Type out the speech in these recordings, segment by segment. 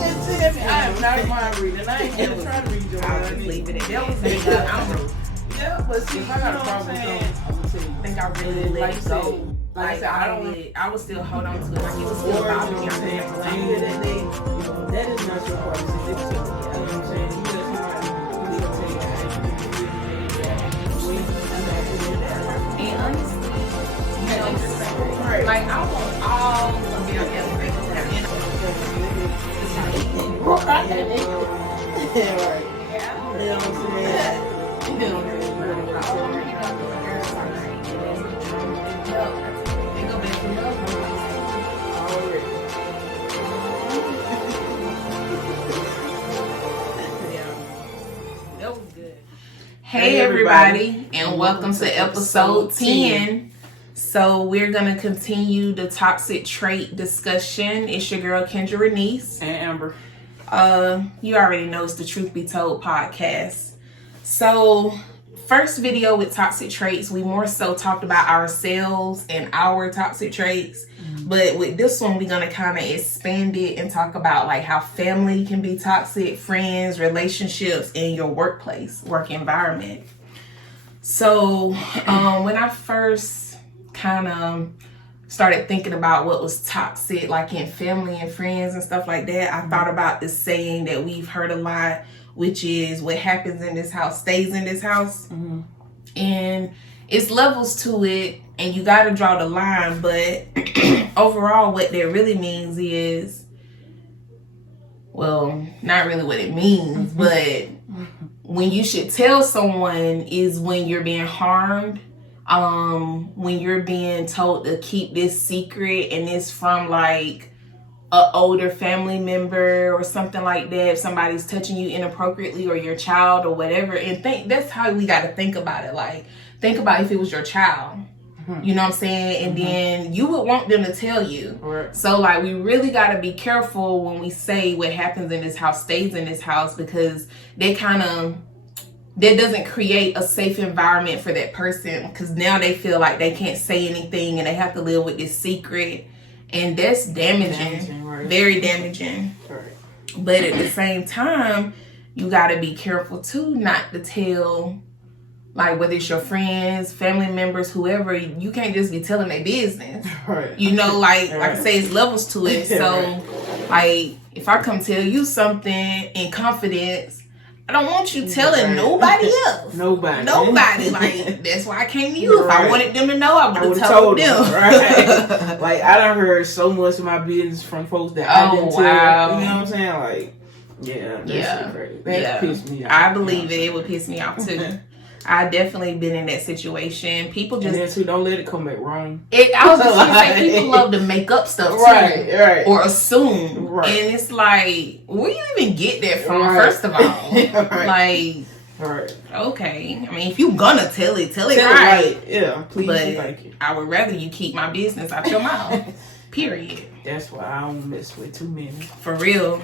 I am not a mind reader. I ain't even trying to read your mind. I'll just leave it at that. I don't know. Yeah, but see, if I got a problem with something, I'm gonna tell you. I think I really let it go. Like I said, I would still hold on to it. Like it was still bothering me. That day, that is not your part. You know what I'm saying? You let somebody tell you, and honestly, like I want all of your everything to have in right. Yeah. You know what I'm saying? Hey everybody, and welcome to episode 10. So we're going to continue the toxic trait discussion. It's your girl Kendra Renice. And Amber. You already know it's the Truth Be Told podcast. So first video with toxic traits, we more so talked about ourselves and our toxic traits. But with this one, we're going to kind of expand it and talk about like how family can be toxic, friends, relationships, in your workplace, work environment. So when I first kind of started thinking about what was toxic, like in family and friends and stuff like that, I thought about this saying that we've heard a lot, which is what happens in this house stays in this house. Mm-hmm. And it's levels to it, and you got to draw the line. But overall, what that really means is, well, not really what it means, but when you should tell someone is when you're being harmed, when you're being told to keep this secret, and it's from like an older family member or something like that. If somebody's touching you inappropriately, or your child or whatever, and that's how we got to think about it. Like, think about if it was your child, you know what I'm saying? And then you would want them to tell you. Right. So like, we really got to be careful when we say what happens in this house stays in this house, because that doesn't create a safe environment for that person, because now they feel like they can't say anything and they have to live with this secret, and that's damaging, right? Very damaging. Right. But at the same time, you got to be careful too not to tell, like, whether it's your friends, family members, whoever, you can't just be telling their business. Right. You know, like I say, it's levels to it. So, like, if I come tell you something in confidence, I don't want you telling nobody else. Nobody. Like, that's why I came to you. Right. If I wanted them to know, I would have told them. Right. Like, I done heard so much of my business from folks that I didn't tell. You know what I'm saying? Like, that pissed me off. I believe it would piss me off too. I definitely been in that situation. People just... And then too, don't let it come back wrong. I was just going to say, people love to make up stuff too. Right. Or assume. Right. And it's like, where do you even get that from, first of all? Like, okay. I mean, if you gonna tell it right. Yeah, please. But thank you. I would rather you keep my business out your mouth. Period. That's why I don't mess with too many. For real.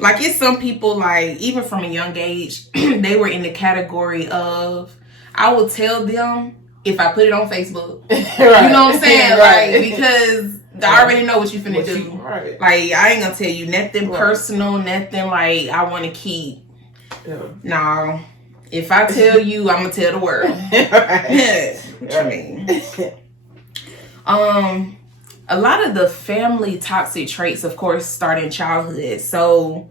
Like, it's some people, like, even from a young age, they were in the category of, I will tell them if I put it on Facebook. Right. You know what I'm saying? Right. Like, because I already know what you finna do. Right. Like, I ain't gonna tell you nothing personal, nothing like I want to keep. Yeah. No. If I tell you, I'm gonna tell the world. What you mean? A lot of the family toxic traits, of course, start in childhood. So,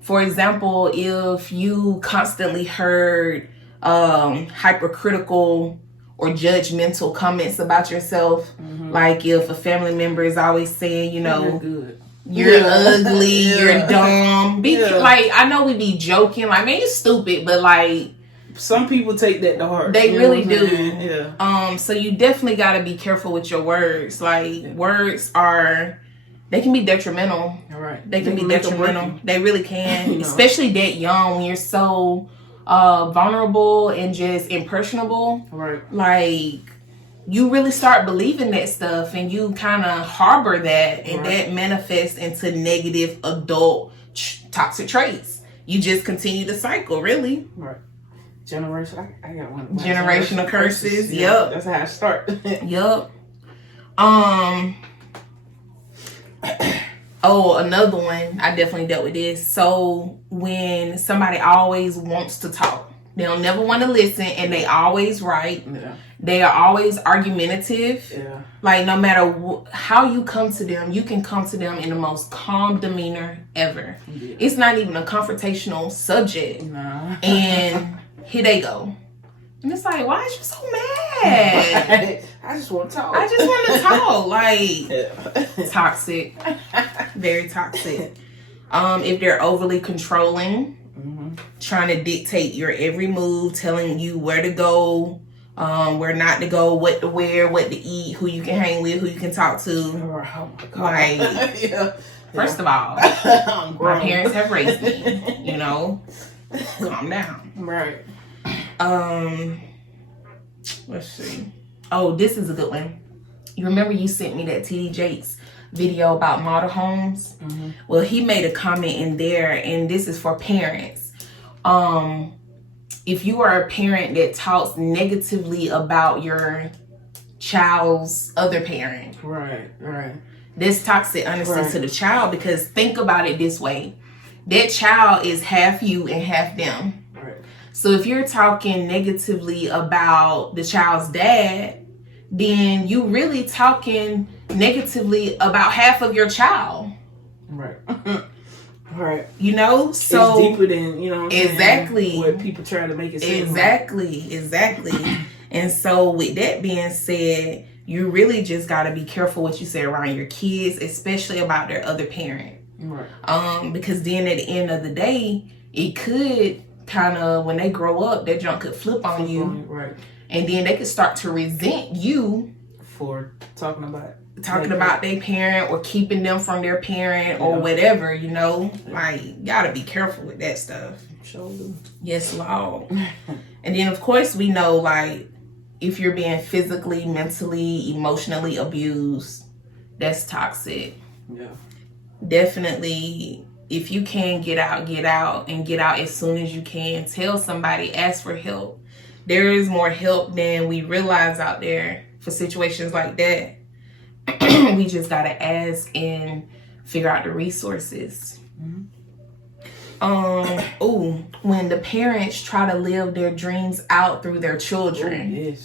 for example, if you constantly heard hypercritical or judgmental comments about yourself, like if a family member is always saying, you know, you're ugly, you're dumb. Like, I know we be joking, like, man, you're stupid, but like, some people take that to heart. They really do. Yeah. So you definitely got to be careful with your words. Like, words they can be detrimental. All right. They can be detrimental. They really can. Especially that young, when you're so vulnerable and just impressionable. Right. Like, you really start believing that stuff, and you kind of harbor that, and that manifests into negative adult toxic traits. You just continue the cycle, really. Right. I got one. Generational curses. Yep. That's how I start. Yep. Oh, another one. I definitely dealt with this. So when somebody always wants to talk, they don't never want to listen, and they always right. Yeah. They are always argumentative. Yeah. Like, no matter how you come to them, you can come to them in the most calm demeanor ever. Yeah. It's not even a confrontational subject. Nah. And here they go. And it's like, why is you so mad? I just want to talk. I just want to talk. Like, Yeah. toxic. Very toxic. If they're overly controlling, trying to dictate your every move, telling you where to go, where not to go, what to wear, what to eat, who you can hang with, who you can talk to. Oh my God. Like, Yeah. first of all, I'm my grown. parents have raised me, you know. Calm down. Right. Let's see. Oh, this is a good one. You remember you sent me that TD Jakes video about model homes? Well, he made a comment in there, and this is for parents. If you are a parent that talks negatively about your child's other parent, Right. that's toxic, honestly, Right. to the child, because think about it this way. That child is half you and half them. Right. So if you're talking negatively about the child's dad, then you really talking negatively about half of your child. Right. Right. You know? So it's deeper than, you know what I'm exactly saying? What people try to make it seem exactly. And so with that being said, you really just got to be careful what you say around your kids, especially about their other parent. Right. Because then at the end of the day, it could kind of, when they grow up, that junk could flip on you. Right. And then they could start to resent you for talking about their parent or keeping them from their parent or whatever, you know. Like, you gotta be careful with that stuff. Sure do. Yes, Lord. And then of course we know, like, if you're being physically, mentally, emotionally abused, that's toxic. Yeah. Definitely, if you can get out and get out as soon as you can. Tell somebody, ask for help. There is more help than we realize out there for situations like that. We just gotta ask and figure out the resources. When the parents try to live their dreams out through their children.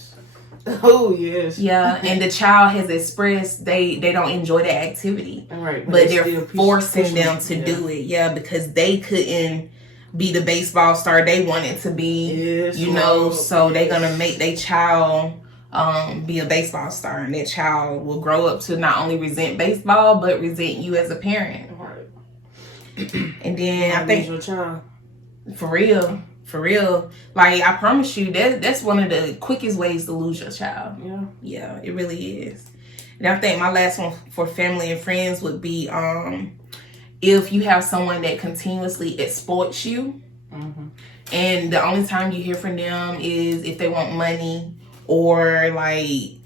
Oh yes. Yeah, and the child has expressed they don't enjoy the activity. Right. But they're forcing them to do it. Yeah, because they couldn't be the baseball star they wanted to be. Yes, you know, so they're gonna make their child be a baseball star, and that child will grow up to not only resent baseball but resent you as a parent. Right. And then I think your child. For real, like, I promise you that's one of the quickest ways to lose your child. Yeah, it really is. And I think my last one for family and friends would be if you have someone that continuously exploits you, and the only time you hear from them is if they want money or like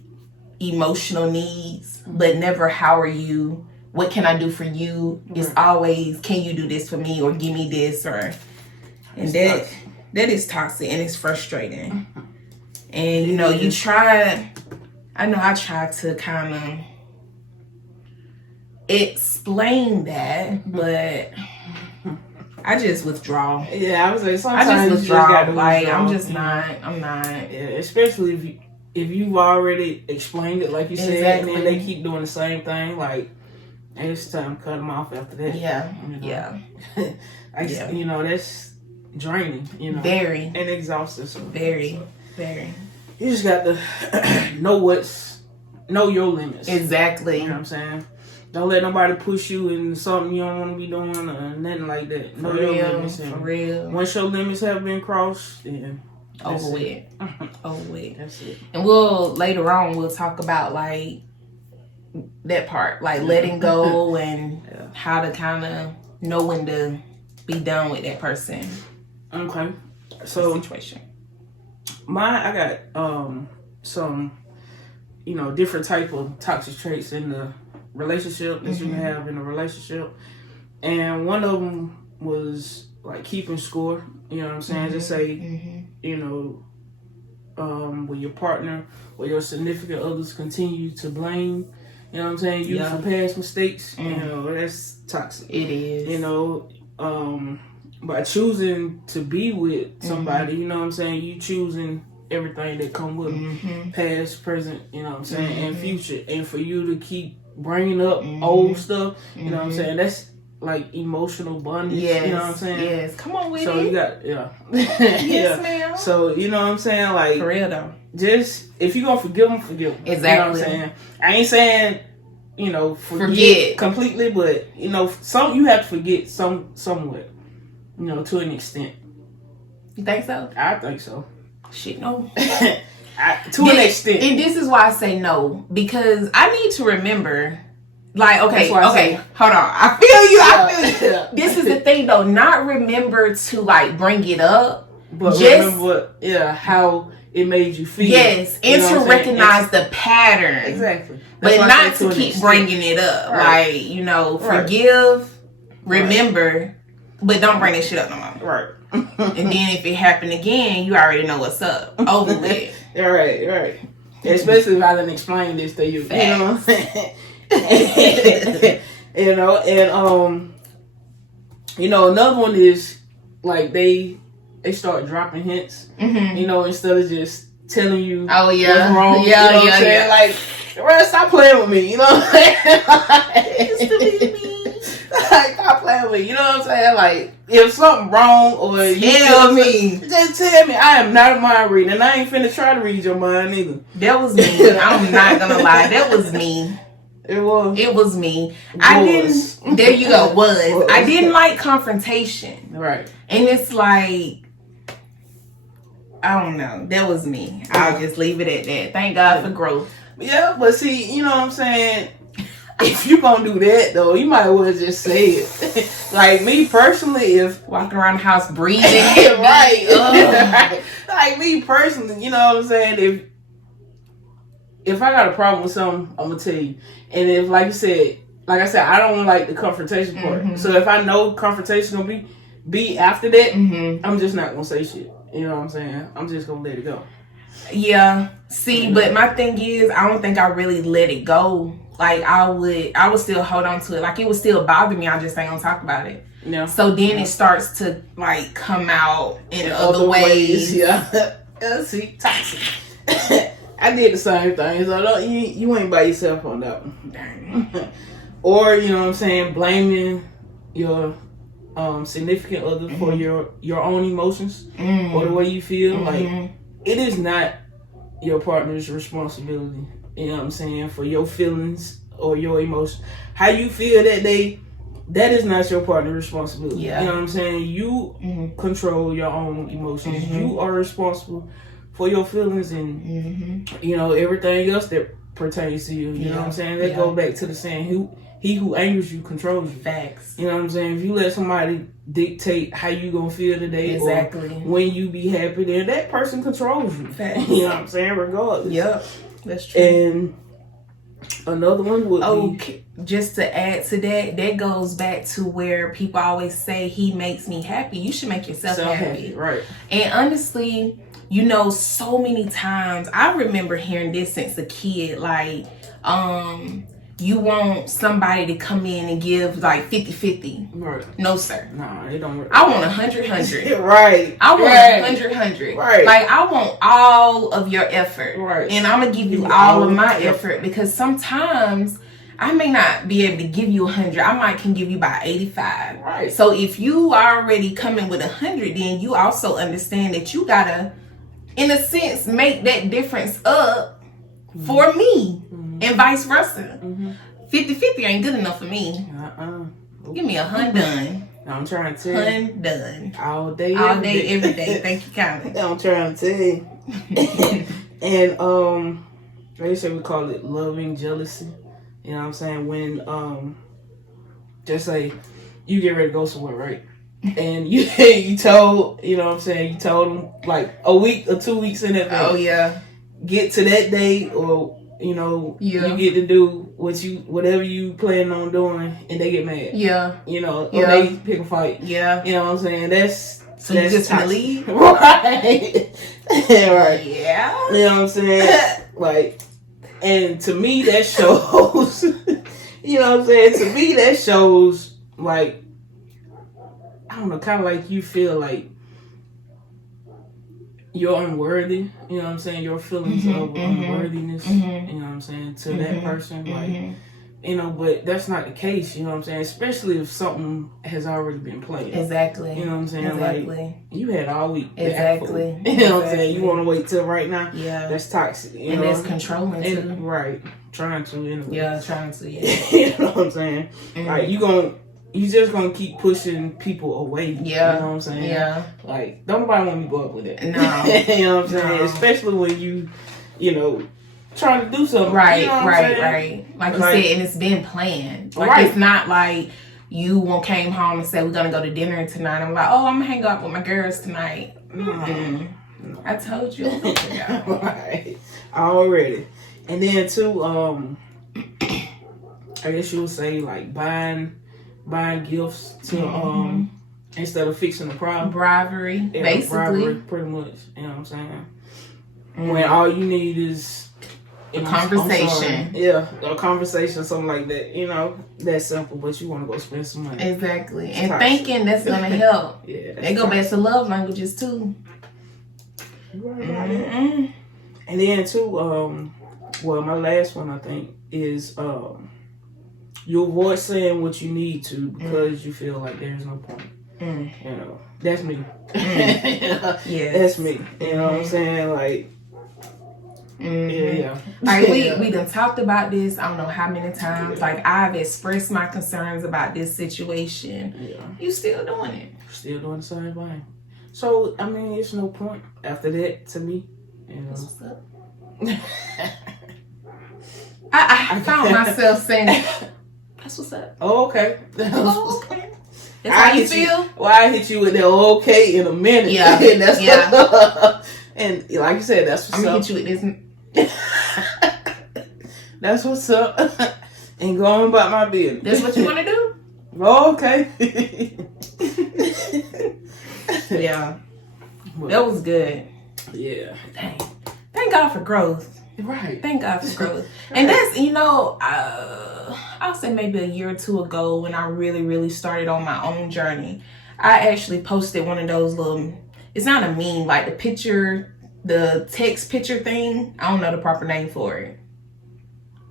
emotional needs, but never how are you, what can I do for you? It's always, can you do this for me, or give me this, or, and that is toxic and it's frustrating. And you know, I tried to kind of explain that, but I just withdraw. Yeah, I was like, sometimes I just withdraw. Like, withdraw. I'm not. Yeah, especially if you've already explained it, like you said, and then they keep doing the same thing, like, it's time to cut them off after that. Yeah, you know? yeah. You know, that's draining, you know. Very. And exhausting. So, very. You just got to know your limits. Exactly. You know what I'm saying? Don't let nobody push you into something you don't want to be doing or nothing like that. Know your limits. For real. Once your limits have been crossed, then over with. That's it. And later on we'll talk about like that part, like letting go and how to kind of know when to be done with that person. Okay. So situation. I got some, you know, different type of toxic traits in the relationship that you can have in a relationship, and one of them was like keeping score. You know what I'm saying? Just say, you know, when your partner or your significant others continue to blame You know what I'm saying? You Yeah. for past mistakes. You know, that's toxic. It is. You know, by choosing to be with somebody, you know what I'm saying? You choosing everything that come with it. Past, present, you know what I'm saying, and future. And for you to keep bringing up old stuff, you know what I'm saying? That's like emotional bondage. Yes. You know what I'm saying? Yes. Come on with so it. You got, Yes, ma'am. So, you know what I'm saying? Like, for real though. Just, if you're going to forgive them, forgive them. Exactly. You know what I'm saying? I ain't saying, you know, forget completely, but, you know, some you have to forget somewhat, you know, to an extent. You think so? I think so. Shit, no. To an extent. And this is why I say no, because I need to remember, like, okay, hold on. I feel you. This is the thing, though. Not remember to, like, bring it up. But just remember how it made you feel. Yes, and to recognize the pattern. Exactly. But not to keep bringing it up. Right. Like, you know, forgive, remember, but don't bring that shit up no more. Right. And then if it happened again, you already know what's up. Over with. Right. Especially if I didn't explain this to you. Facts. You know what I'm saying? You know, and you know, another one is like they start dropping hints. You know, instead of just telling you what's wrong. You know what I'm saying? Like, bro, stop playing with me. You know what I'm saying? Used to be me. Like, stop playing with me. You know what I'm saying? Like, if something wrong or tell me. Just tell me. I am not a mind reader, and I ain't finna try to read your mind either. That was me. I'm not gonna lie. That was me. It was me. I didn't. There you go. Was. I didn't like confrontation. Right. And it's like, I don't know. That was me. I'll just leave it at that. Thank God for growth. Yeah, but see, you know what I'm saying? If you gonna do that though, you might as well just say it. Like me personally, if walking around the house breathing, right. Like me personally, you know what I'm saying? If I got a problem with something, I'm gonna tell you. And if, like I said, I don't like the confrontation part. So if I know confrontation gonna be after that, I'm just not gonna say shit. You know what I'm saying? I'm just gonna let it go. Yeah. See, but my thing is, I don't think I really let it go. Like I would still hold on to it. Like it would still bother me. I just ain't gonna talk about it. Yeah. So then it starts to like come out in other ways. Yeah. See, toxic. I did the same thing. So you ain't by yourself on that one. Dang. Or you know what I'm saying, blaming your significant other for your own emotions or the way you feel. Like it is not your partner's responsibility. You know what I'm saying? For your feelings or your emotions. How you feel that day, that is not your partner's responsibility. Yeah. You know what I'm saying? You control your own emotions. You are responsible for your feelings and, you know, everything else that pertains to you. You know what I'm saying? That go back to the saying, he who angers you controls you. Facts. You know what I'm saying? If you let somebody dictate how you gonna feel today or when you be happy, then that person controls you. Facts. You know what I'm saying? Regardless. Yep. That's true. And another one would be... Just to add to that, that goes back to where people always say, he makes me happy. You should make yourself happy. Right. And honestly, you know, so many times, I remember hearing this since a kid, like, you want somebody to come in and give like 50-50. Right. No, sir. No, it don't work. I want 100-100. Right. I want 100-100. Right. Like, I want all of your effort. Right. And I'm going to give you all of my effort because sometimes I may not be able to give you 100. I might can give you about 85. Right. So if you are already coming with 100, then you also understand that you got to, in a sense, make that difference up for me. And vice versa. 50-50 ain't good enough for me. Give me 100. I'm trying to tell you. 100. All day, every day. Thank you, kindly. I'm trying to tell you. And they say we call it loving jealousy. You know what I'm saying? When just say you get ready to go somewhere, right? And you told, you know what I'm saying, you told them like a week or 2 weeks in advance. Oh yeah. Get to that day or you know, you get to do whatever you plan on doing, and they get mad. Yeah. You know, or they pick a fight. Yeah. You know what I'm saying? That's you just gonna leave? Right. Right. Yeah. You know what I'm saying? Like, And to me, that shows, you know what I'm saying? To me, that shows, like, I don't know, kind of like you feel like you're unworthy, you know what I'm saying? Your feelings of unworthiness, you know what I'm saying, to that person, like, you know, but that's not the case, you know what I'm saying? Especially if something has already been played. Exactly. You know what I'm saying? Exactly. Like, you had all week. Exactly. You know what I'm saying? You want to wait till right now? Yeah. That's toxic. You and know? that's controlling too. Right. Trying to, anyway. Yeah, trying to, yeah. You know what I'm saying? Like, you just gonna keep pushing people away. Yeah. You know what I'm saying? Yeah. Like, don't nobody want me to go up with it. No. You know what I'm saying? No. Especially when you know, trying to do something. Right, you know what right, I'm saying? right. Like you said, and it's been planned. Like, right. It's not like you came home and said, we're going to go to dinner tonight. I'm like, oh, I'm going to hang out with my girls tonight. No. I told you. Right. Already. And then, too, I guess you would say, like, buying gifts to, instead of fixing the problem. Bribery, basically. Bribery, pretty much. You know what I'm saying? When all you need is a conversation. Yeah, a conversation, something like that. You know, that's simple, but you want to go spend some money. Exactly. And thinking that's going to help. Yeah. They go back to love languages, too. Right. And then, too, well, my last one, I think, is you avoid saying what you need to because you feel like there's no point. You know, that's me. Yeah, that's me. You know what I'm saying? Like, yeah. Like we done talked about this. I don't know how many times. Yeah. Like I've expressed my concerns about this situation. Yeah, you still doing it? Still doing the same thing. So I mean, it's no point after that to me. You know. That's what's up. I found myself saying, "That's what's up." Oh, okay. Oh, okay. That's how you feel? Well, I hit you with that okay in a minute. Yeah. And that's and like you said, that's what's I'm up. I'm gonna hit you with this. That's what's up. And going about my business. That's what you want to do? Oh, okay. Yeah. That was good. Yeah. Dang. Thank God for growth. Right. Thank God for growth. And that's, you know, I'll say maybe a year or two ago when I really, really started on my own journey, I actually posted one of those little, it's not a meme, like the text picture thing. I don't know the proper name for it.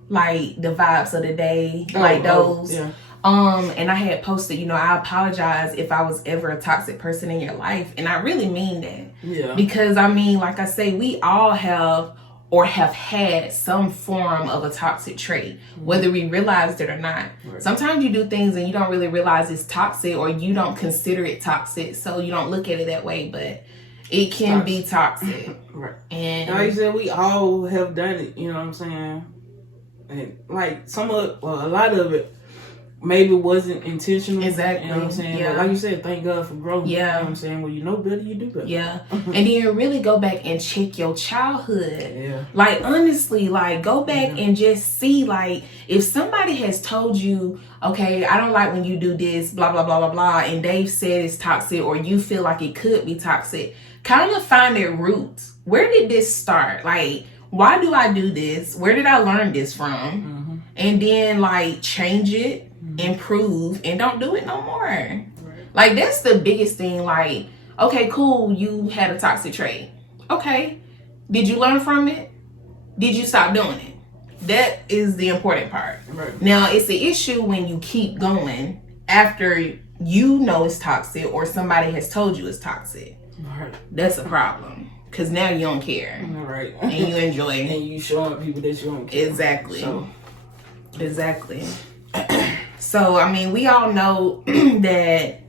Like the vibes of the day, like those. Yeah. And I had posted, you know, I apologize if I was ever a toxic person in your life. And I really mean that. Yeah. Because I mean, like I say, we all have or have had some form of a toxic trait, whether we realized it or not. Right. Sometimes you do things and you don't really realize it's toxic or you don't consider it toxic, so you don't look at it that way, but it can be toxic. Right. And like you said, we all have done it, you know what I'm saying? And like a lot of it maybe wasn't intentional. Exactly. You know what I'm saying? Yeah. But like you said, thank God for growth. Yeah. You know what I'm saying? Well, you know better, you do better. Yeah. And then you really go back and check your childhood. Yeah. Like, honestly, like, go back and just see, like, if somebody has told you, okay, I don't like when you do this, blah, blah, blah, blah, blah, and they've said it's toxic or you feel like it could be toxic, kind of find their roots. Where did this start? Like, why do I do this? Where did I learn this from? And then, like, change it. Improve and don't do it no more. Right. Like that's the biggest thing. Like, okay, cool, you had a toxic trait. Okay, did you learn from it? Did you stop doing it? That is the important part. Right. Now it's the issue when you keep going after you know it's toxic or somebody has told you it's toxic. Right. That's a problem because now you don't care. Right. And you enjoy it. And you showing people that you don't care. Exactly. So. Exactly. So, I mean, we all know that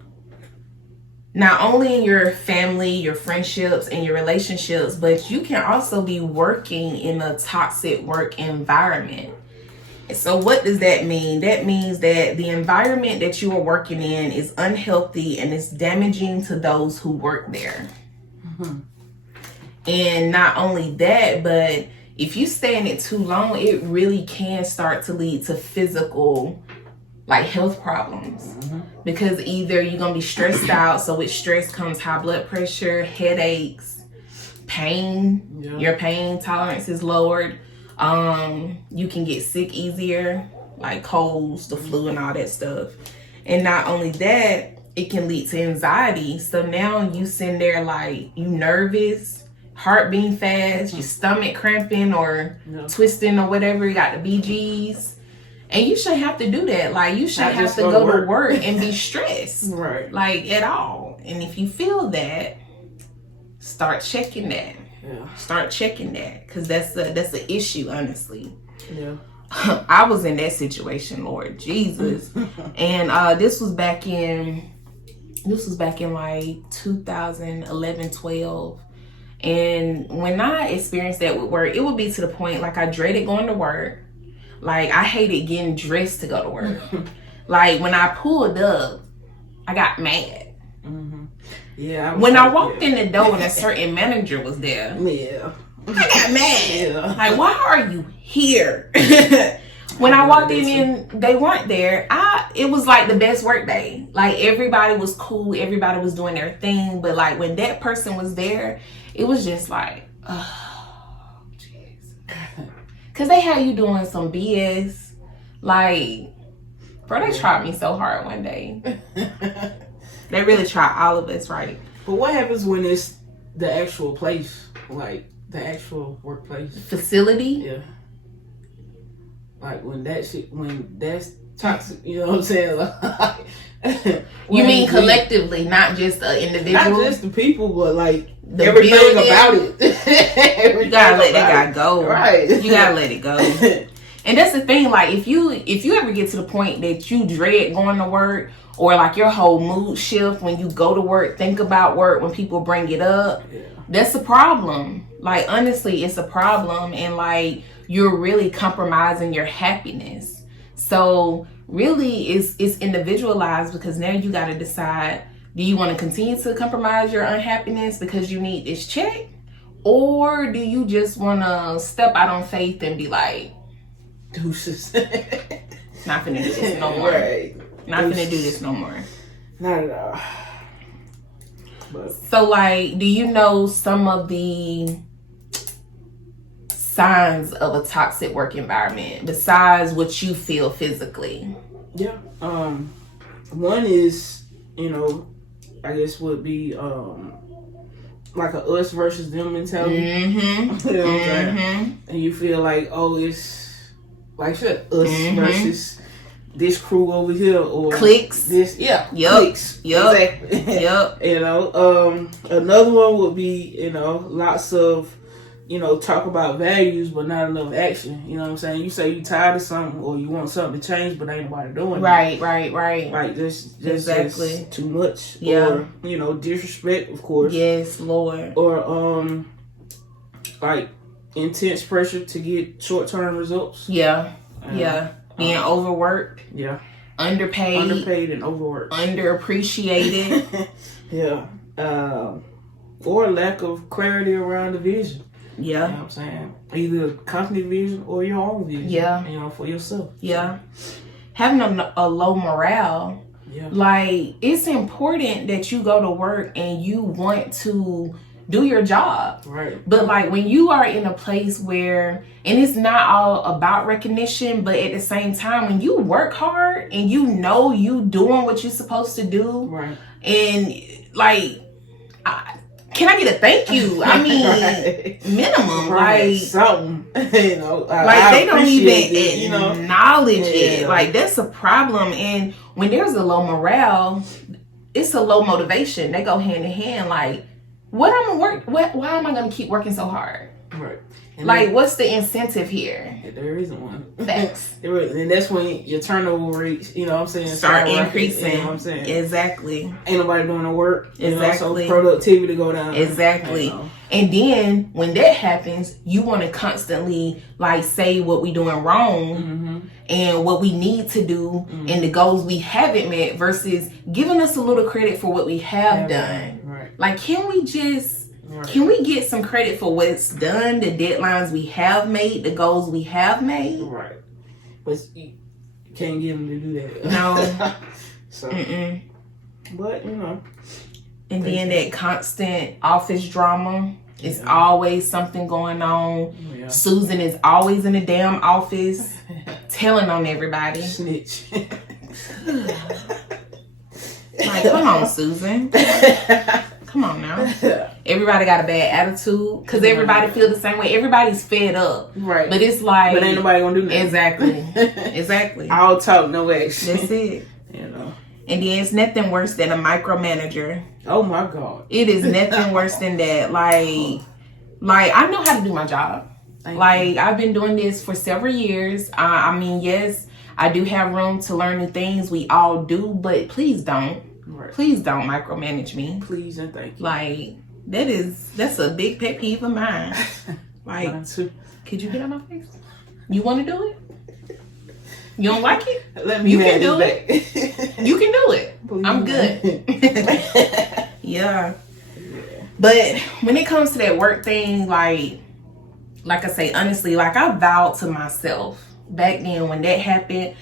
not only in your family, your friendships, and your relationships, but you can also be working in a toxic work environment. So what does that mean? That means that the environment that you are working in is unhealthy and it's damaging to those who work there. And not only that, but if you stay in it too long, it really can start to lead to physical like health problems because either you're gonna be stressed out, so with stress comes high blood pressure, headaches, pain, your pain tolerance is lowered, You can get sick easier, like colds, the flu, and all that stuff. And not only that, it can lead to anxiety. So now you sitting there like you nervous, heart beating fast, your stomach cramping or twisting or whatever. You got the BGs. And you shouldn't have to do that. Like, you shouldn't have to go to work and be stressed. Right. Like, at all. And if you feel that, start checking that. Yeah. Start checking that. Because that's an issue, honestly. Yeah. I was in that situation, Lord Jesus. And this was back in like 2011, 12. And when I experienced that with work, it would be to the point, like, I dreaded going to work. Like, I hated getting dressed to go to work. Like, when I pulled up, I got mad. Mm-hmm. Yeah. When I walked in the door and a certain manager was there, yeah, I got mad. Yeah. Like, why are you here? When I walked in and they weren't there, it was like the best work day. Like, everybody was cool. Everybody was doing their thing. But, like, when that person was there, it was just like, because they had you doing some BS. Like, bro, they tried me so hard one day. They really tried all of us, right? But what happens when it's the actual place? Like, the actual workplace? Facility? Yeah. Like, when that's toxic, you know what I'm saying? Like, you mean collectively, not just an individual? Not just the people, but, like, the everything building, about it. You gotta let that guy go. Right. You gotta let it go. And that's the thing, like, if you ever get to the point that you dread going to work, or like your whole mood shift when you go to work, think about work when people bring it up, that's a problem. Like, honestly, it's a problem. And like, you're really compromising your happiness. So really it's individualized, because now you got to decide, do you want to continue to compromise your unhappiness because you need this check? Or do you just want to step out on faith and be like, deuces. Not finna do this no more. Right. Not finna do this no more. Not at all. But. So, like, do you know some of the signs of a toxic work environment besides what you feel physically? Yeah. One is, I guess would be like a us versus them mentality. Mm-hmm. You know what I'm saying? And you feel like, oh, it's like shit, us versus this crew over here, or cliques. This, cliques. Yep. Exactly. Yep. Another one would be, lots of, talk about values, but not enough action. You know what I'm saying? You say you tired of something, or you want something to change, but ain't nobody doing it. Right. Like, this exactly. Just too much. Yeah. Or, disrespect, of course. Yes, Lord. Or, like, intense pressure to get short-term results. Yeah. Being overworked. Yeah. Underpaid and overworked. Underappreciated. Yeah. Or lack of clarity around the vision. Yeah. You know what I'm saying? Either company vision or your own vision. Yeah. For yourself. Yeah. Having a low morale. Yeah. Like, it's important that you go to work and you want to do your job. Right. But like, when you are in a place where, and it's not all about recognition, but at the same time, when you work hard and you doing what you're supposed to do. Right. And like, can I get a thank you? I mean, right. Minimum, right. like something, like they don't even acknowledge it. Like, that's a problem. And when there's a low morale, it's a low motivation. They go hand in hand. Like, why am I gonna keep working so hard? Right. And like, what's the incentive here? There isn't one. Facts. And that's when your turnover rates, you know what I'm saying, start increasing. You know what I'm saying? Exactly. Ain't nobody doing the work. Exactly. So productivity go down. Exactly. And then when that happens, you want to constantly like say what we doing wrong and what we need to do and the goals we haven't met, versus giving us a little credit for what we have done. Right. Like, can we get some credit for what's done, the deadlines we have made, the goals we have made? Right. But you can't get them to do that. No. So, but and then that constant office drama. It's always something going on. Yeah. Susan is always in the damn office telling on everybody. Snitch. Like, come on, Susan. Come on now. Everybody got a bad attitude because everybody feel the same way. Everybody's fed up. Right. But it's like... But ain't nobody gonna do nothing. Exactly. Exactly. All talk, no action. That's it. You know. And then it's nothing worse than a micromanager. Oh my God. It is nothing worse than that. Like I know how to do my job. Like, I've been doing this for several years. I mean, yes, I do have room to learn new things. We all do, but please don't. Right. Please don't micromanage me. Please and thank you. Like, that's a big pet peeve of mine. Like, Mine too. could you get on my face? You want to do it? You don't like it? Let me You manage can do back. You can do it. Please. I'm good. Yeah. But when it comes to that work thing, like I say, honestly, like, I vowed to myself back then when that happened,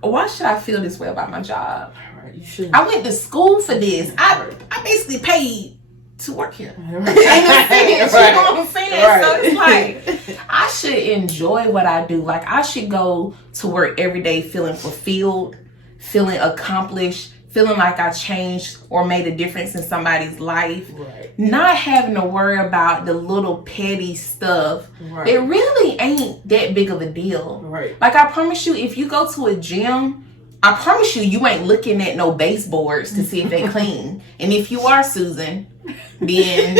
why should I feel this way about my job? Right, you should. I went to school for this. I basically paid to work here. Right. You know what I'm saying? Right. So it's like, I should enjoy what I do. Like, I should go to work every day feeling fulfilled, feeling accomplished, feeling like I changed or made a difference in somebody's life. Right. Not having to worry about the little petty stuff. Right. It really ain't that big of a deal. Right. Like, I promise you, if you go to a gym, I promise you ain't looking at no baseboards to see if they clean. And if you are, Susan, then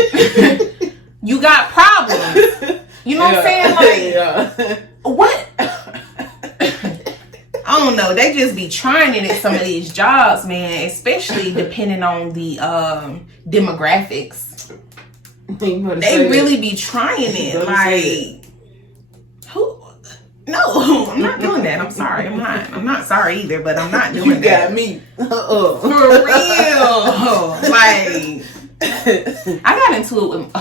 you got problems. You know what I'm saying? Like, what? I don't know. They just be trying it at some of these jobs, man. Especially depending on the demographics. They really be trying it. Like, who? No, I'm not doing that. I'm sorry. I'm not sorry either, but I'm not doing You that. got me. For real. Like, I got into it with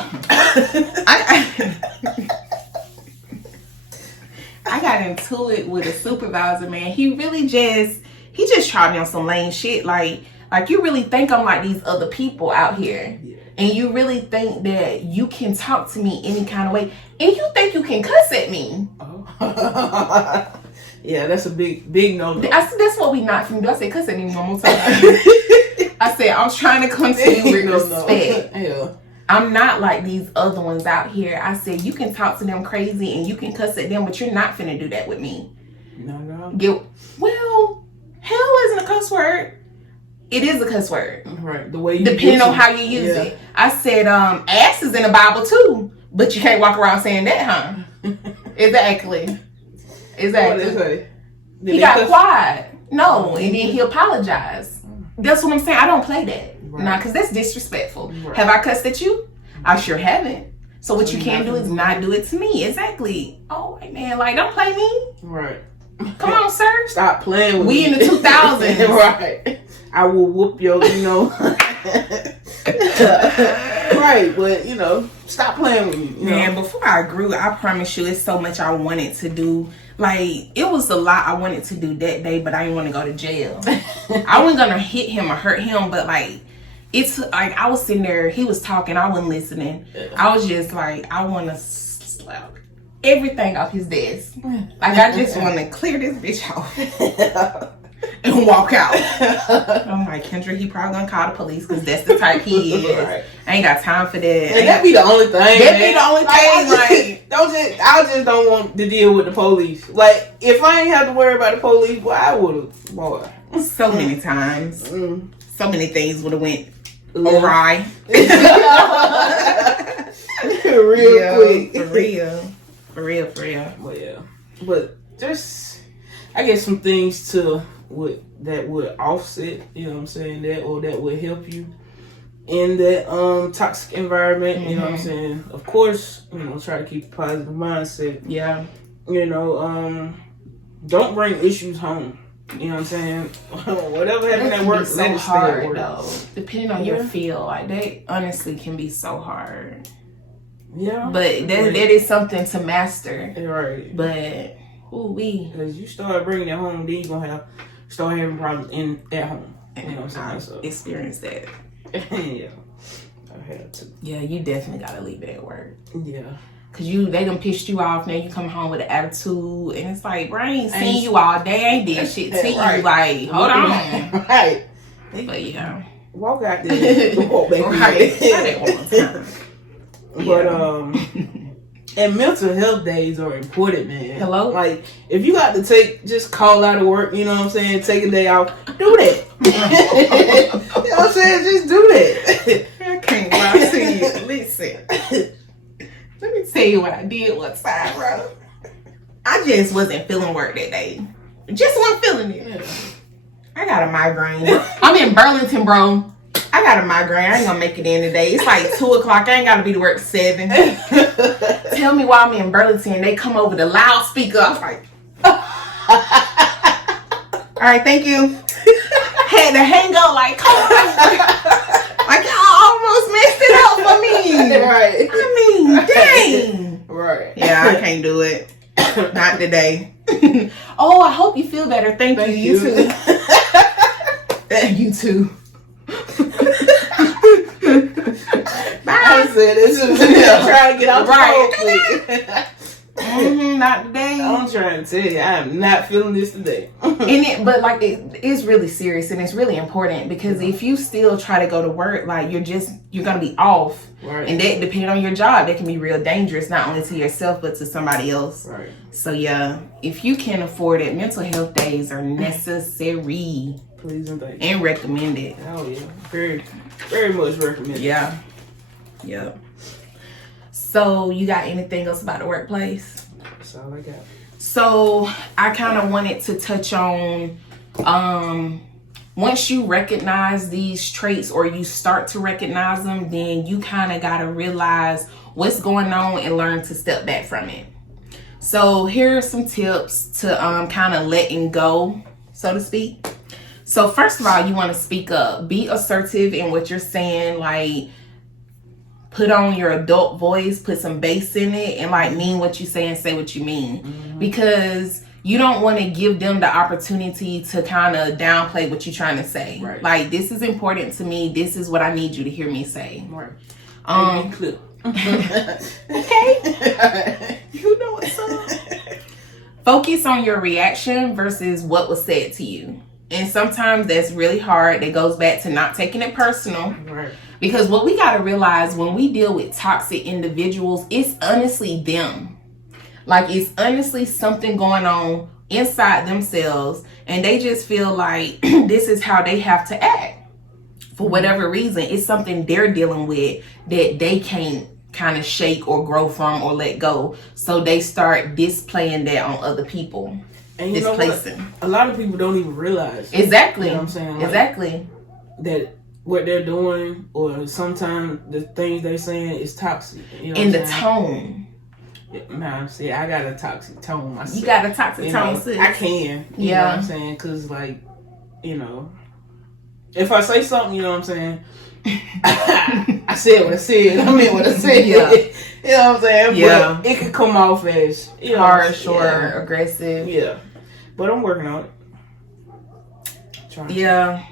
I got into it with a supervisor, man. He just tried me on some lame shit. Like you really think I'm like these other people out here. Yeah. And you really think that you can talk to me any kind of way. And you think you can cuss at me. Oh. Yeah, that's a big no-no. I said, that's what we not finna do. I said, cuss at me one more time. I said, I'm trying to come to you with respect. Yeah. I'm not like these other ones out here. I said, you can talk to them crazy and you can cuss at them, but you're not finna do that with me. No. Well, hell isn't a cuss word. It is a cuss word. Right. The way you depending on how you use it. I said, ass is in the Bible too, but you can't walk around saying that, huh? Exactly. What they say? He got quiet. No, and then he apologized. That's what I'm saying. I don't play that. Right. Nah, because that's disrespectful. Right. Have I cussed at you? I sure haven't. So what you can do is not do it to me. Exactly. Oh, man, like, don't play me. Right. Come on, sir. Stop playing with me. We in the 2000s. Right. I will whoop your, right, but, stop playing with me. Man, before I grew, I promise you, it's so much I wanted to do. Like, it was a lot I wanted to do that day, but I didn't want to go to jail. I wasn't going to hit him or hurt him, but, like, it's like I was sitting there, he was talking, I wasn't listening. I was just like, I want to slap everything off his desk. Like, I just want to clear this bitch off and walk out. I'm like, Kendra, he probably gonna call the police because that's the type he is. Right. I ain't got time for that. And that be the only thing. That be the only thing. I just don't want to deal with the police. Like, if I ain't have to worry about the police, boy, I would have. Boy, so many times, so many things would have went awry. Real quick, for real. But yeah, but there's, I guess, some things that would offset, you know what I'm saying, that would help you in that toxic environment. You know what I'm saying. Of course, try to keep a positive mindset. Yeah. Don't bring issues home. You know what I'm saying? Whatever happened at work, let it hard, work. Though. Depending on your field, like, they honestly can be so hard. Yeah. But that is something to master. Right. But because you start bringing it home, then you're gonna start having problems at home. You know what I'm saying? So experience that. Yeah. I had to. Yeah, you definitely gotta leave it at work. Yeah. Cause they done pissed you off. Now you come home with an attitude, and it's like, bro, I ain't seen you all day. I ain't did shit to Right. you. Like, hold on. Right. But yeah, Walk out there. Walk back right. Try that one more time. But and mental health days are important, man. Hello? Like, if you got to just call out of work, you know what I'm saying, take a day off, do that. You know what I'm saying? Just do that. I can't lie to you. Listen. Let me tell you what I did one time, bro. I just wasn't feeling work that day. Just wasn't feeling it. Yeah. I got a migraine. I'm in Burlington, bro. I got a migraine. I ain't gonna make it in today. It's like 2:00. I ain't gotta be to work 7. Tell me why I'm in Burlington. They come over the loudspeaker. I was like, all right, thank you. Had to hang up like, come on. Like, y'all almost messed it up for me. Right. I mean, dang. Right. Yeah, I can't do it. Not today. Oh, I hope you feel better. Thank you. You too. You too. I said this is trying to get out the right. Not today. I'm trying to tell you, I am not feeling this today. But like it is really serious and it's really important because if you still try to go to work, like you're gonna be off. Right. And that, depending on your job, that can be real dangerous, not only to yourself but to somebody else. Right. So yeah, if you can afford it, mental health days are necessary. Please and thank you. And recommended. Oh yeah, very, very much recommended. Yeah. Yep. So you got anything else about the workplace? That's all I got. So I kind of wanted to touch on once you recognize these traits or you start to recognize them, then you kind of got to realize what's going on and learn to step back from it. So here are some tips to kind of letting go, so to speak. So first of all, you want to speak up. Be assertive in what you're saying. Like, put on your adult voice, put some bass in it, and like mean what you say and say what you mean. Mm-hmm. Because you don't want to give them the opportunity to kind of downplay what you're trying to say. Right. Like, this is important to me. This is what I need you to hear me say. Right. Clip. Okay. You know what's up. Focus on your reaction versus what was said to you. And sometimes that's really hard. That goes back to not taking it personal. Right. Because what we got to realize when we deal with toxic individuals, it's honestly them. Like, it's honestly something going on inside themselves. And they just feel like this is how they have to act. For whatever reason, it's something they're dealing with that they can't kind of shake or grow from or let go. So they start displaying that on other people. And you know what? A lot of people don't even realize. Exactly. You know what I'm saying? Like, exactly. That what they're doing, or sometimes the things they're saying is toxic. You know in the tone. Nah, see, I got a toxic tone myself. You got a toxic tone, sis. I can. You know what I'm saying? Because, like, you know, if I say something, you know what I'm saying? I said what I said. I meant what I said. Yeah. You know what I'm saying? Yeah. But it could come off as, you know, harsh or aggressive. Yeah. But I'm working on it. Yeah.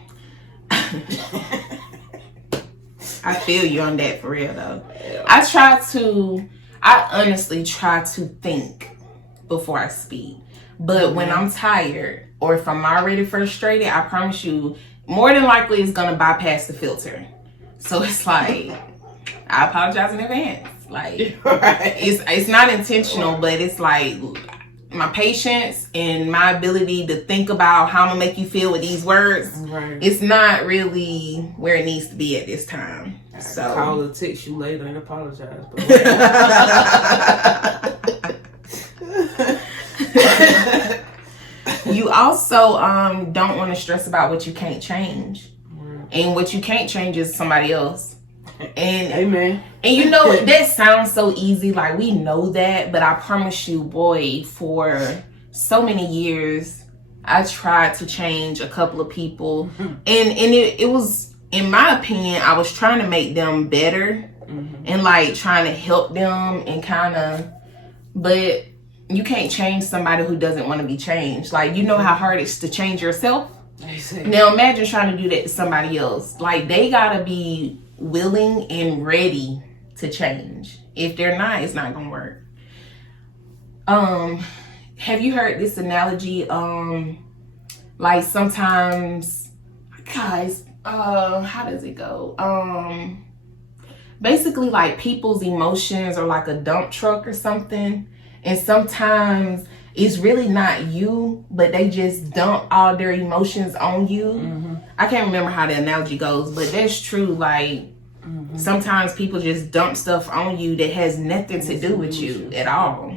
I feel you on that, for real though. Yeah. I honestly try to think before I speak. But when I'm tired or if I'm already frustrated, I promise you, more than likely it's gonna bypass the filter. So it's like, I apologize in advance. Like, right. It's not intentional, but it's like my patience and my ability to think about how I'm gonna make you feel with these words. Right. It's not really where it needs to be at this time. So call or text you later and apologize. You also don't want to stress about what you can't change. And what you can't change is somebody else. And amen. And you know, that sounds so easy, like we know that, but I promise you, boy, for so many years I tried to change a couple of people. And it was, in my opinion, I was trying to make them better and like trying to help them and kind of, but you can't change somebody who doesn't want to be changed. Like, you know how hard it is to change yourself? Now imagine trying to do that to somebody else. Like, they gotta be willing and ready to change. If they're not, it's not gonna work. Have you heard this analogy? Like sometimes, guys, how does it go? Basically like people's emotions are like a dump truck or something. And sometimes it's really not you, but they just dump all their emotions on you. Mm-hmm. I can't remember how the analogy goes, but that's true. Like sometimes people just dump stuff on you that has nothing to do with you at all.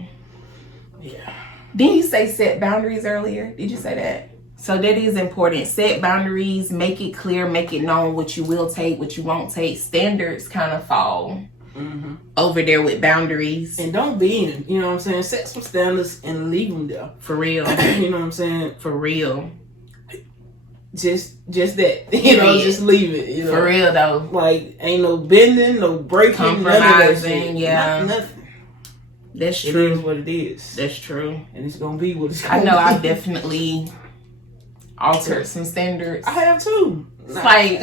Yeah. Didn't you say set boundaries earlier? Did you say that? So that is important. Set boundaries, make it clear, make it known what you will take, what you won't take. Standards kind of fall over there with boundaries. And don't be in, you know what I'm saying? Set some standards and leave them there. For real. You know what I'm saying? For real. Just that. You know, just leave it. You know? For real though. Like, ain't no bending, no breaking, compromising, yeah. Nothing. That's true. It is what it is. That's true. And it's going to be what it's going to be. I know I've definitely altered some standards. I have too. Like,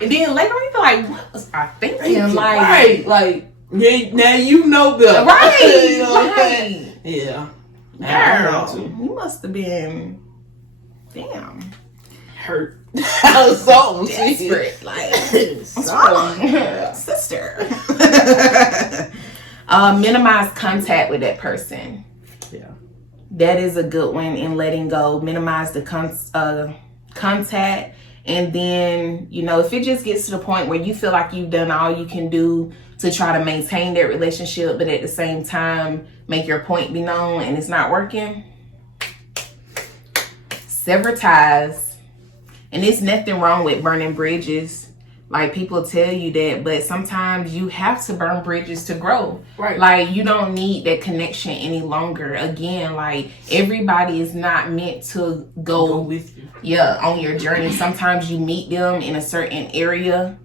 and then later on you feel like, what was I thinking? Like, right. Like, now you know better. Right. You know what I'm saying? Yeah. Girl, you must have been, damn. Hurt. I was so desperate. Like, sister. Minimize contact with that person. Yeah. That is a good one in letting go. Minimize the contact. And then, you know, if it just gets to the point where you feel like you've done all you can do to try to maintain that relationship, but at the same time, make your point be known and it's not working, sever ties. And there's nothing wrong with burning bridges. Like, people tell you that, but sometimes you have to burn bridges to grow. Right. Like, you don't need that connection any longer. Again, like, everybody is not meant to go with you. Yeah, on your journey. Sometimes you meet them in a certain area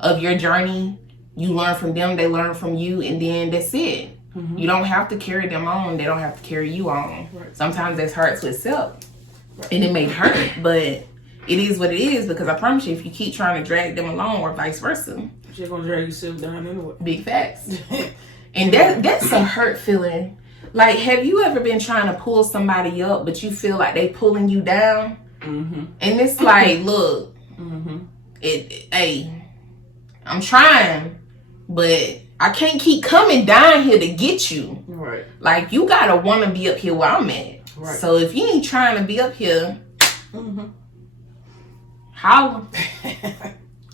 of your journey. You learn from them, they learn from you, and then that's it. You don't have to carry them on. They don't have to carry you on. Right. Sometimes that's hard to accept. And it may hurt, but it is what it is, because I promise you, if you keep trying to drag them along or vice versa, you're going to drag yourself down anyway. Big facts. And that's a hurt feeling. Like, have you ever been trying to pull somebody up, but you feel like they pulling you down? And it's like, look, hey, I'm trying, but I can't keep coming down here to get you. Right. Like, you got to want to be up here where I'm at. Right. So if you ain't trying to be up here, holla.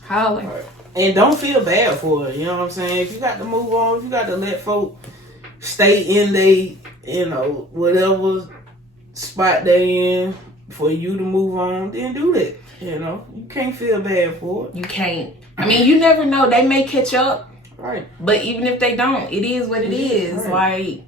Holla. Right. And don't feel bad for it. You know what I'm saying? If you got to move on, if you got to let folk stay in they, you know, whatever spot they in for you to move on, then do that. You know, you can't feel bad for it. You can't. I mean, you never know. They may catch up. Right. But even if they don't, it is what it is. Right. Like,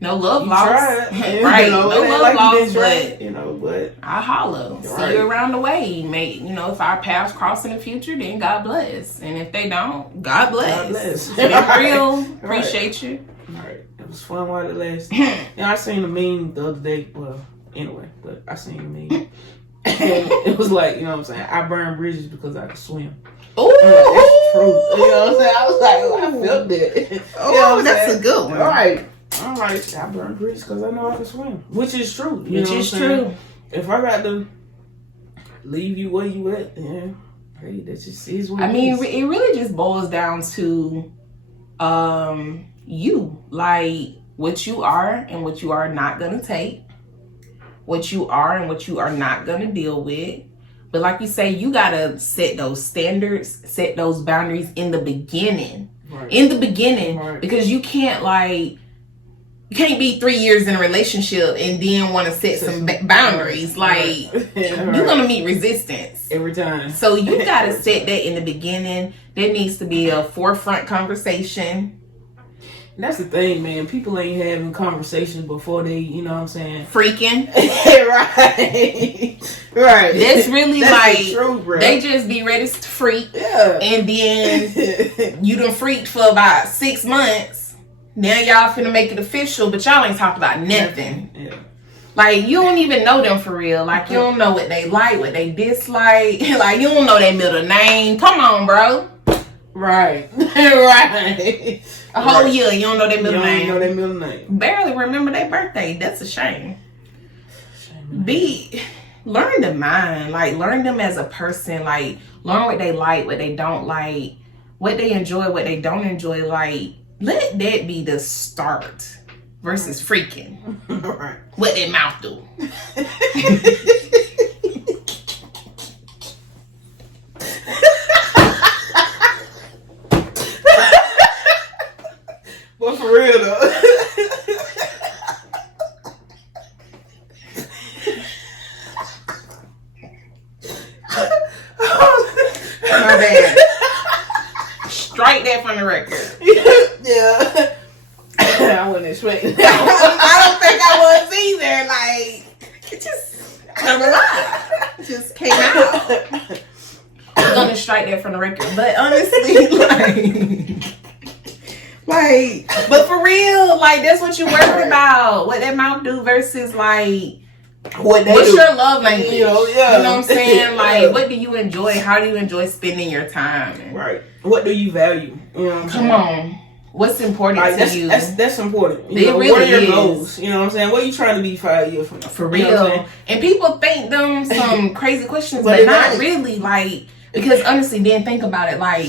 no love you lost. Tried. Right. You know, no love like lost, but you know, but I holler. Right. See you around the way. Mate, you know, if our paths cross in the future, then God bless. And if they don't, God bless. God bless. Been real. Appreciate you. All right. It was fun while it lasted. And I seen a meme the other day. Well, anyway, but I seen a meme. And it was like, you know what I'm saying? I burn bridges because I can swim. Ooh, that's true. You know what I'm saying? I was like, oh, I felt that. Oh, you know that's saying? a good one. All right. I'm like, I burn bridges because I know I can swim. Which is true. Which is true. If I got to leave you where you at, then hey, that just is what it is. It really just boils down to you. Like, what you are and what you are not going to take. What you are and what you are not going to deal with. But like you say, you got to set those standards, set those boundaries in the beginning. Right. In the beginning. Right. Because you can't, like, you can't be 3 years in a relationship and then want to set some boundaries. Like, you're going to meet resistance. Every time. So you got to set that in the beginning. There needs to be a forefront conversation. And that's the thing, man. People ain't having conversations before they, you know what I'm saying? Freaking. Right. Right. That's really that's the truth, bro. They just be ready to freak. Yeah. And then you done freaked for about 6 months. Now y'all finna make it official, but y'all ain't talked about nothing. Yeah. Like, you don't even know them for real. Like, you don't know what they like, what they dislike. Like, you don't know their middle name. Come on, bro. Right. Right. A whole year, you don't know their middle name. You don't know their middle name. Barely remember their birthday. That's a shame. Learn the mind. Like, learn them as a person. Like, learn what they like, what they don't like, what they enjoy, what they don't enjoy. Like, let that be the start versus freaking. Right. What their mouth do. But for real though. My bad. Strike that from the record. Yeah. I wasn't expecting that. I don't think I was either. Like, it just come alive. It just came out. I'm gonna strike that from the record. But honestly, but for real, like, that's what you're worried about. What that mouth do versus like what's your love language? You know what I'm saying? Like, what do you enjoy? How do you enjoy spending your time? And, right. What do you value? You know what I'm saying? Come on. What's important to you? That's important. It really what are your is. goals? You know what I'm saying? What are you trying to be 5 years from now? For real. You know what I'm saying? And people think them some crazy questions, but not really. Like, because honestly, then think about it. Like,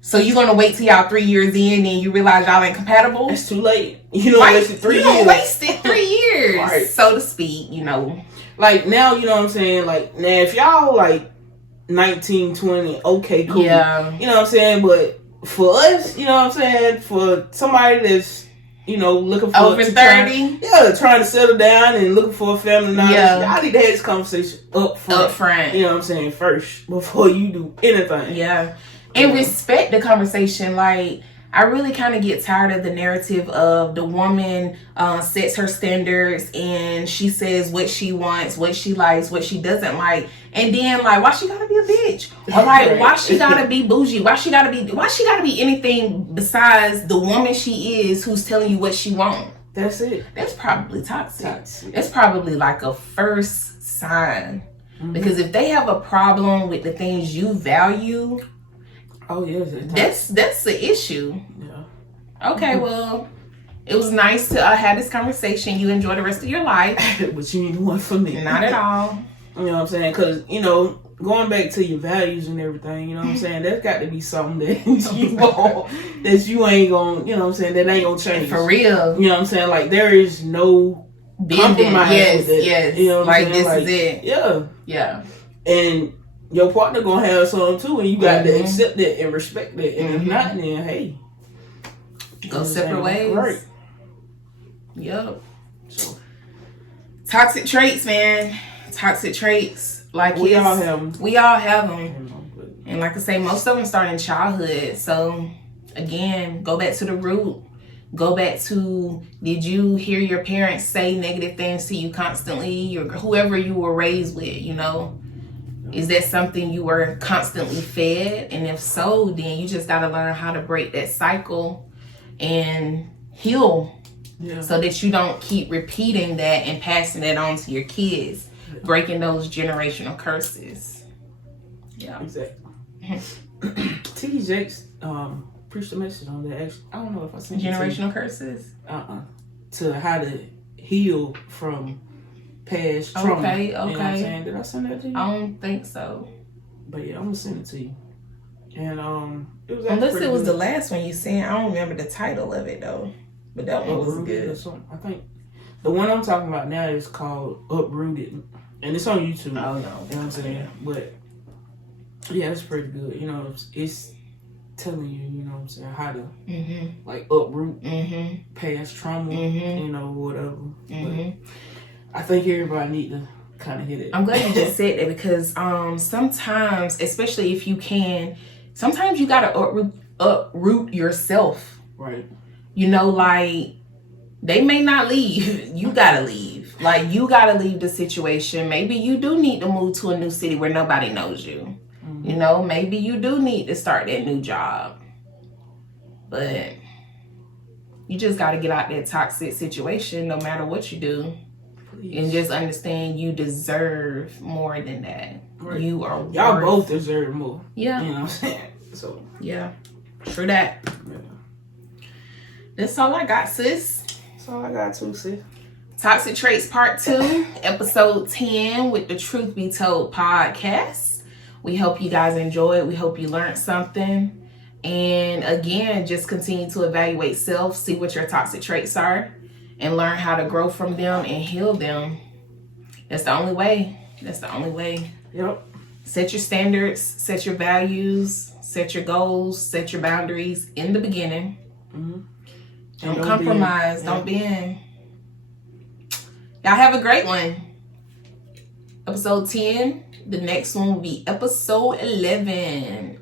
so you're gonna wait till y'all 3 years in and you realize y'all ain't compatible? It's too late. You don't wasted 3 years. You don't wasted 3 years, Right. so to speak. You know. Like now, you know what I'm saying? Like now, if y'all like 19, 20, okay, cool. Yeah. You know what I'm saying? But for us, you know what I'm saying? For somebody that's, you know, looking for over 30, trying to settle down and looking for a family. Now, y'all need to have this conversation up front. You know what I'm saying? First, before you do anything. Yeah. And respect the conversation. Like, I really kind of get tired of the narrative of the woman sets her standards and she says what she wants, what she likes, what she doesn't like, and then like, why she gotta be a bitch? Or like, why she gotta be bougie? Why she gotta be anything besides the woman she is, who's telling you what she wants? That's it. That's probably toxic. That's probably like a first sign. Mm-hmm. Because if they have a problem with the things you value, oh yes, that's the issue. Yeah. Okay, well, it was nice to have this conversation. You enjoy the rest of your life, but you ain't one for me. Not at all. You know what I'm saying? Because going back to your values and everything, you know what I'm saying? That's got to be something that you ain't gonna, you know what I'm saying? That ain't gonna change for real. You know what I'm saying? Like there is no compromise. Yes. You know what I'm saying? This is it. Yeah. And your partner gonna have some too, and you got to accept that and respect that. And if not, then hey, go separate ways. Right. Yep. So toxic traits, man. Toxic traits. Like we all have them. We all have them. And like I say, most of them start in childhood. So again, go back to the root. Go back to, did you hear your parents say negative things to you constantly, or whoever you were raised with? You know. Is that something you were constantly fed? And if so, then you just got to learn how to break that cycle and heal so that you don't keep repeating that and passing that on to your kids, breaking those generational curses. Yeah. Exactly. T.D. Jakes preached a message on that. Actually, I don't know if I sent generational curses? To how to heal from past trauma. Okay. You know what I'm saying? Did I send that to you? I don't think so. But yeah, I'm gonna send it to you. And it was unless it was the last one you sent. I don't remember the title of it though. But that one was good. I think the one I'm talking about now is called Uprooted, and it's on YouTube. Oh no, you know what I'm saying? But yeah, it's pretty good. You know, it's telling you, you know what I'm saying, how to like uproot past trauma, you know, whatever. But I think everybody need to kind of hit it. I'm glad you just said that because sometimes, especially if you can, sometimes you gotta uproot yourself. Right. You know, like they may not leave. You gotta leave. Like you gotta leave the situation. Maybe you do need to move to a new city where nobody knows you. You know, maybe you do need to start that new job. But you just gotta get out that toxic situation no matter what you do. Please. And just understand you deserve more than that. Right. You are y'all both deserve more. Yeah. You know what I'm saying? So yeah. True that. yeah. That's all I got, sis. That's all I got too, sis. Toxic Traits Part 2, Episode 10 with the Truth Be Told podcast. We hope you guys enjoyed. We hope you learned something. And again, just continue to evaluate self, see what your toxic traits are, and learn how to grow from them and heal them. That's the only way. That's the only way. Yep. Set your standards, set your values, set your goals, set your boundaries in the beginning. Mm-hmm. Don't compromise. Don't bend. Y'all have a great one. Episode 10. The next one will be episode 11.